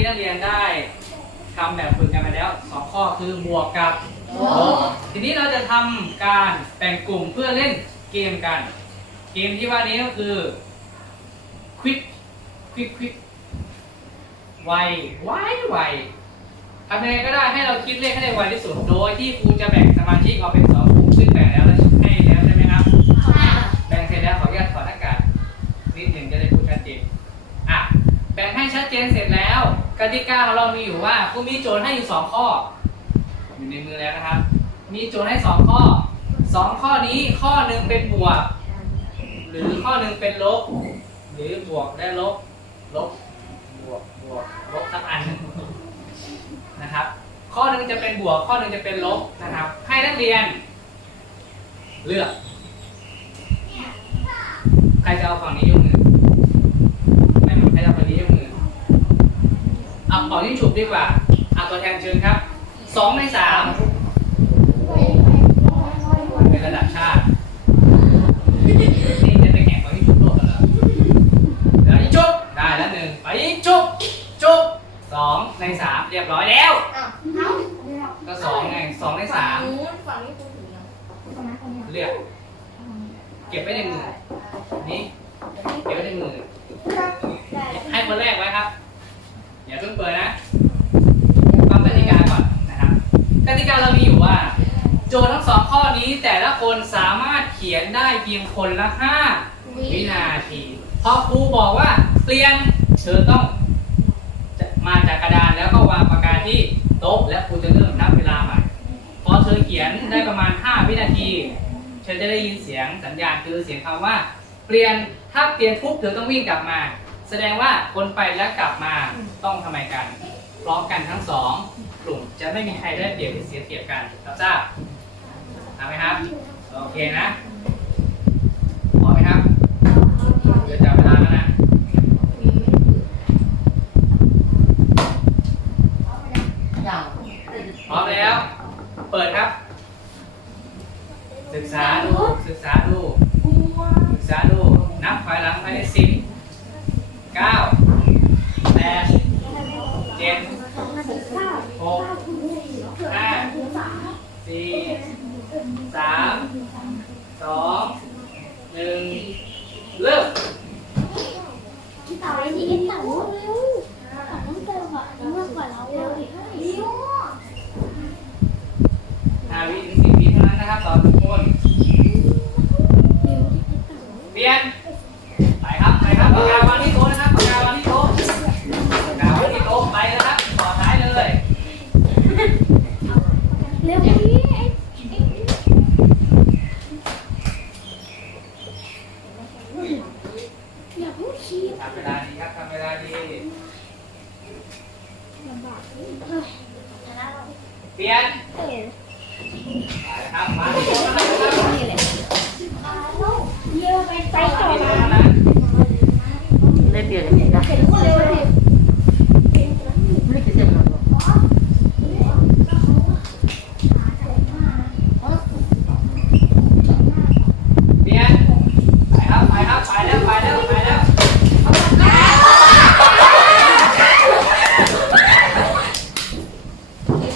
นี้นักเรียนได้ทำแบบฝึกกันไปแล้วสองข้อคือบวกกับลบทีนี้เราจะทำการแบ่งกลุ่มเพื่อเล่นเกมกัน เกมที่ว่านี้ก็คือ quick quick quick ไวไวไวทำยังไงก็ได้ให้เราคิดเลขให้ได้ไวที่สุด โดยที่ครูจะแบ่งสมาชิกออกเป็นสองกลุ่มซึ่งแบ่งแล้วแล้วให้แล้วใช่ไหมครับ แบ่งเสร็จแล้วขออนุญาตถอดหน้ากากนิดหนึ่งจะได้พูดชัดเจนอะแบ่งให้ชัดเจนเสร็จแล้ว กติกาของเรามีอยู่ว่าครูมีโจทย์ให้อยู่สองข้อ อยู่ในมือแล้วนะครับ มีโจทย์ให้สองข้อสองข้อนี้ข้อหนึ่งเป็นบวก หรือข้อหนึ่งเป็นลบ หรือบวกและลบลบบวกบวกลบทั้งอันนะครับ ข้อหนึ่งจะเป็นบวก ข้อหนึ่งจะเป็นลบนะครับ ให้นักเรียน เลือก ใครจะเอาฝั่งนี้ยกมือไม่ใครจะเอาฝั่งนี้ยกมือ เอาฝั่งนี้ฉุบ ดีกว่าเอาตัวแทนเชิญครับสองในสามเป็นระดับชาตินี่จะไปแข่งฝั่งนี้ฉุบโลกกันเหรอเดี๋ยวนี้ฉุบได้แล้วหนึ่งไปอีกฉุบฉุบสองในสามเรียบร้อยแล้วก็สองไงสองในสามฝั่งนี้คุณถึงยังเลือกเก็บไว้ในมือนี่เก็บไว้ในมือให้คนแรกไว้ครับ อย่าเพิ่งเปิดนะฟังกติกาก่อนนะครับ กติกาเรามีอยู่ว่า โจทย์ทั้งสองข้อนี้แต่ละคนสามารถเขียนได้เพียงคนละห้าวินาทีพอครูบอกว่าเปลี่ยนเธอต้องจะมาจากกระดานแล้วก็วางปากกาที่โต๊ะและครูจะเริ่มนับเวลาใหม่พอเธอเขียนได้ประมาณ 5 วินาที เธอจะได้ยินเสียงสัญญาณคือเสียงคำว่า เปลี่ยนถ้าเปลี่ยนปุ๊บเธอต้องวิ่งกลับมา แสดงว่าคนไปแล้วกลับมาต้องทำไมกันพร้อมกันทั้งสองกลุ่มจะไม่มีใครได้เปรียบหรือเสียเปรียบกันรับทราบ ทำไหมครับ โอเคนะพร้อมไหมครับเดี๋ยวจับเวลาแล้วนะยังพร้อมแล้ว เปิดครับ ศึกษาดู ศึกษาดู ศึกษาดู นับถอยหลังภายในสิบเก้าแปดเจ็ดหกห้าสี่สามสองหนึ่งเริ่ม เต่าไอ้ที่เต่าเร็วเต่าต้องเติมอะมากกว่าเราเลยนิ้ว ห้าวิถึงสิบวิเท่านั้นนะครับต่อทุกคน นิ้วที่เต่า เปลี่ยน ไปครับ ไปครับปากกาวางที่โต๊ะนะครับปากกาวางที่โต๊ะปากกาวางที่โต๊ะไปนะครับต่อท้ายเลย เร็วนี้อย่าเพิ่งคิด ทำเวลาดีครับทำเวลาดี ลำบาก เปลี่ยน เออ ไปนะครับ มาที่โต๊ะนะครับ นี่แหละเยอะไปไปต่อ ที่ มา โต๊ะนะ ได้เปลี่ยนเลยนะ เห็นคนเร็วเลย ไม่ได้เปลี่ยนเลย เปลี่ยน ไปครับ ไปครับ ไปแล้ว ไปแล้ว ไปแล้ว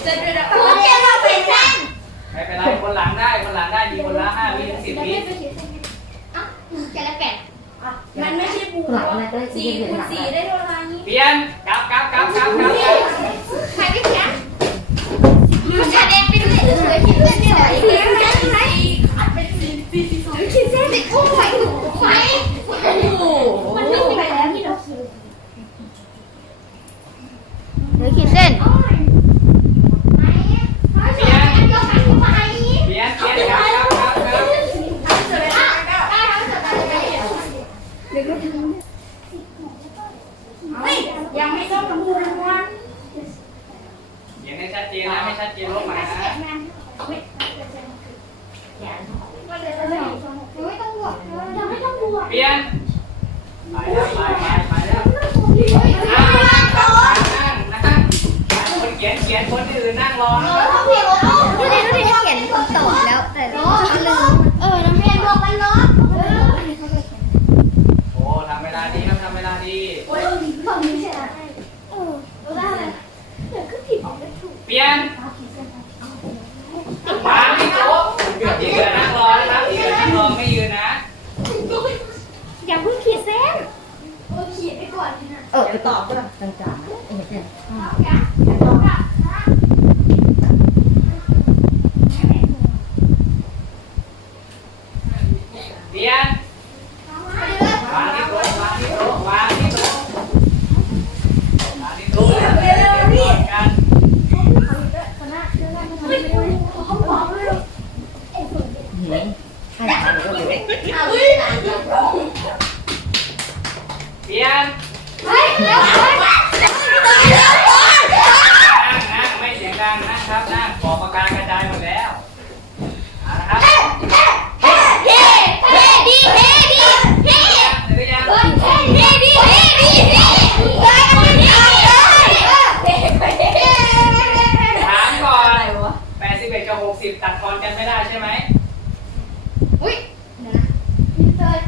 เจ็บเลยนะโอ้เจ็บเราเป็นแท่ง ไม่เป็นไร คนหลังได้ คนหลังได้ดีคนละห้าวิถึงสิบวิ อะจะละแปด มันไม่ใช่บูหลังนะ ได้สี่คูณสี่ได้เปลี่ยนกลับกลับกลับกลับกลับกลับใครไม่แข็งมันแดงไปด้วยเลยคิดเส้นนี่แหละขีดเส้นไหมขีดเส้นติดโอ้ไเปลี่ยน ไปแล้วไปไปไปแล้วนั่งนั่นั่งนั่คนเขียนเขียนคนอื่นั่งรอนะครับเขียนตอบแล้วแต่ลืมเออน้ำเรียนบอกมันลบโอ้ทำเวลาดีครับทำเวลาดี โอ้ยของนี้ใช่ไหมโอ้ได้เลยเดี๋ยวก็ผิดออกไม่ถูกเปลี่ยน ด้ไปตอบก็ได้จางๆนะเอเอ็นเฮียนวางที่โต๊ะวางที่โต๊ะวางที่โต๊ะวางที่โต๊ะแล้วเดี๋ยวเดี๋ยวกันใช่ค่ะก็เลยเปลี่ยน นั่งนั่งไม่เสียงดังนะครับนั่งปอกปากกากระจายหมดแล้วเอาละครับเฮ้เฮ้เฮ้ดีเฮ้ดีเฮ้เสร็จหรือยังเฮ้เฮ้ดีเฮ้ดีเฮ้เฮ้ดีเฮ้เฮ้ถามก่อน81กับ 60 ตัดทอนกันไม่ได้ใช่ไหม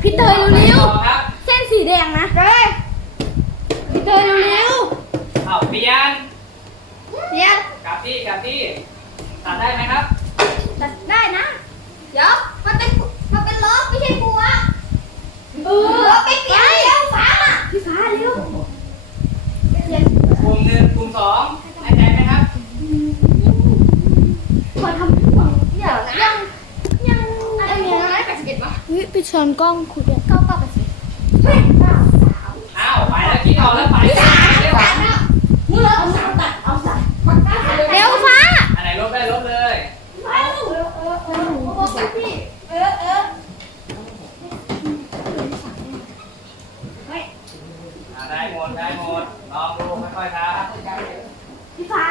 พี่เตยเร็วต่อครับ เส้นสีแดงนะเฮ้ เตยเร็วเอาเปลี่ยนเดี๋ยวกลับที่กลับที่ตัดได้ไหมครับ ตัดได้นะ เดี๋ยวมันเป็นมันเป็นล้อไม่ใช่บัวเออไปเปลี่ยนเร็วฟ้าพี่ฟ้าเร็วกลุ่มหนึ่งกลุ่มสองแน่ใจไหมครับ ขอทำทุกวันเดี๋ยวนะยังยังอะไรเนี่ยนะแปดสิบเอ็ดป่ะเฮ้ยไปชนกล้องคุยกัน เก้าเก้าแปดสิบเฮ้ย คิดออกแล้วไปสามเร็วสามแล้วมึงเอาสามตัดเอาสามเร็วฟ้า อันไหนลบได้ลบเลย เออเออเออเออพี่เออเออ อ่าได้หมดได้หมดลองดูค่อยๆท พี่ฟ้า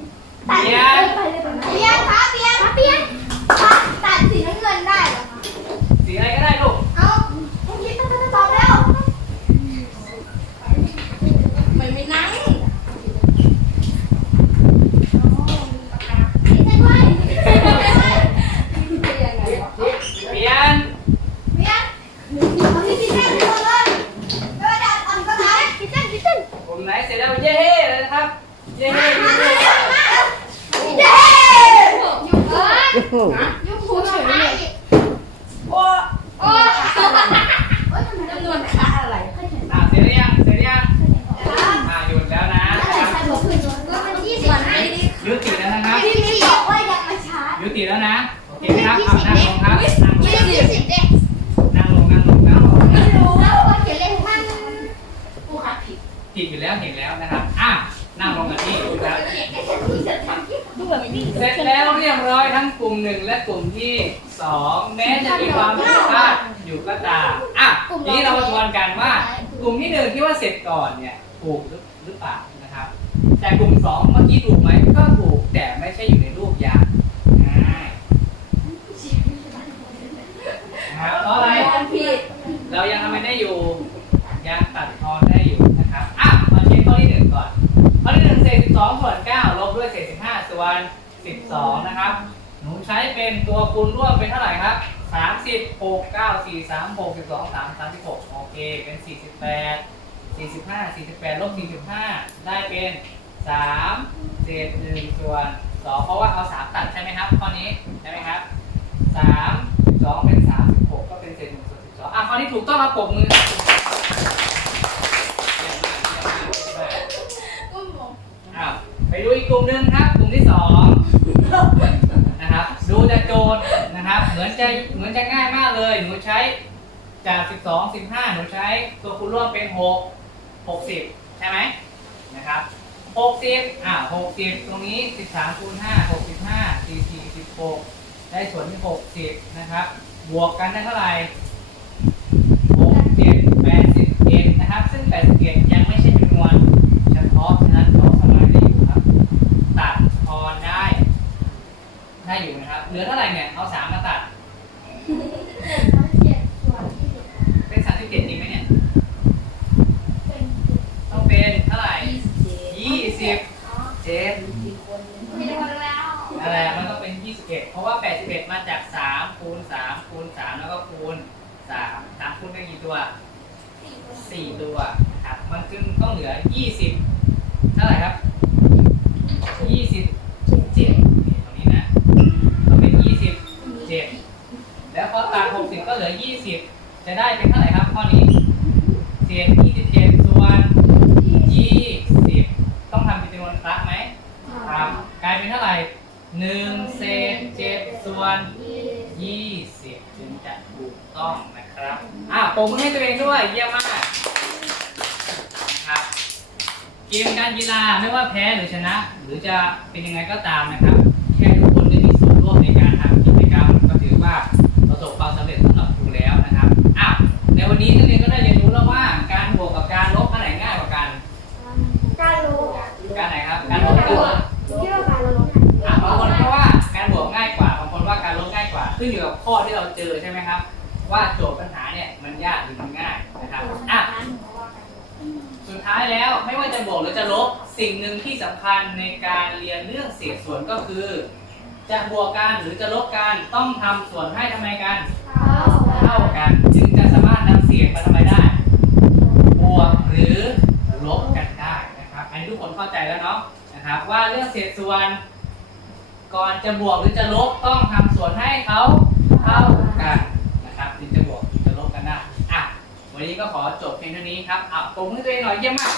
ำเปลี่ยน เปลี่ยนฟ้าเปลี่ยนฟ้าเปลี่ยนฟ้าตัดสีน้ำเงินได้เหรอคะ สีอะไรก็ได้ลูก เอาคุณคิดต้องตอบแล้วไม่ไม่นั่งคิดได้ไหมคิดได้ไหม เปลี่ยน เปลี่ยนเอาที่คิดได้ทุกคนเลยเออดัดอ่อนก็ได้คิดได้คิดได้ กลุ่มไหนเสร็จแล้วเย้เฮ้เลยนะครับ เกลุ่มที่สองแม้จะมีความผิดพลาดอยู่ก็ตามอะทีนี้เรามาทวนกันว่า กลุ่มที่หนึ่งที่ว่าเสร็จก่อนเนี่ยถูกหรือหรือเปล่านะครับ แต่กลุ่มสองเมื่อกี้ถูกไหมก็ถูกแต่ไม่ใช่อยู่ในรูปยางง่ายนะครับเพราะอะไรผิดเรายังทำไม่ได้อยู่ยังตัดทอนได้อยู่นะครับอะมาเช็คข้อที่หนึ่งก่อนข้อที่หนึ่งเศษสิบสองส่วนเก้าลบด้วยเศษสิบห้าส่วนสิบสองนะครับหนู ใช้เป็นตัวคูณร่วมเป็นเท่าไหร่ครับสามสิบหกเก้าสี่สามหกสิบสองสามสามสิบหกโอเค เป็นสี่สิบแปดสี่สิบห้าสี่สิบแปดลบสี่สิบห้าได้เป็นสามเศษหนึ่งส่วนสองเพราะว่าเอาสามตัดใช่ไหมครับข้อนี้ใช่ไหมครับสามสิบสองเป็นสามสิบหกก็เป็นเศษหนึ่งส่วนสิบสองอะข้อนี้ถูกต้องครับปรบมืออ้าวไปดูอีกกลุ่มหนึ่งครับ กลุ่มที่สอง นะครับ ดูแต่โจทย์นะครับ เหมือนจะเหมือนจะง่ายมากเลย หนูใช้จาก 12 15 หนูใช้ตัวคูณร่วมเป็น 6 60 ใช่ไหมนะครับ 60 อ่า60 ตรงนี้ 13คูณ5 65 44 16 ได้ส่วนที่ 60 นะครับ บวกกันได้เท่าไหร่ 6 7 81 นะครับ ซึ่ง81 ยังไม่ใช่จำนวนเฉพาะฉะนั้นเราสามารถได้อยู่ครับ ตัดทอนได้ ได้อยู่นะครับ เห ลือเท่าไหร่เนี่ยเอา3มาตัด เป็น37จริงไหมเนี่ย ต้องเป็นเท่าไหร่20เจ็ดอะไรมันต้องเป็น21เพราะว่า81มาจาก3คูณ3คูณ3แล้วก็คูณ3 3คูณได้กี่ตัว4ตัวนะครับมันจึงต้องเหลือ20เอ 20 จะได้เป็นเท่าไหร่ครับข้อนี้เศษ27 ส่วน 20 ต้องทำเป็นจำนวนครั้งไหมครับกลายเป็นเท่าไหร่ 1 เศษ 7 ส่วน 20 จึงจะถูกต้องนะครับ อะปมให้ตัวเองด้วย เยี่ยมมากครับเกมการกีฬาไม่ว่าแพ้หรือชนะ หรือจะเป็นยังไงก็ตามนะครับ ขึ้นอยู่กับข้อที่เราเจอใช่ไหมครับ ว่าโจทย์ปัญหาเนี่ยมันยากหรือมันง่ายนะครับอะสุดท้ายแล้วไม่ว่าจะบวกหรือจะลบสิ่งหนึ่งที่สำคัญในการเรียนเรื่องเศษส่วนก็คือ จะบวกกันหรือจะลบกันต้องทำส่วนให้ทำไมกันเท่ากันจึงจะสามารถนำเศษมาทำไมได้ บวกหรือลบกันได้นะครับอันนี้ทุกคนเข้าใจแล้วเนาะนะครับว่าเรื่องเศษส่วน ก่อนจะบวกหรือจะลบต้องทำส่วนให้เขาเท่ากันนะครับถึงจะบวกถึงจะลบกันได้อะวันนี้ก็ขอจบเพียงเท่านี้ครับอะปรบมือตัวเองหน่อยเยี่ยมมาก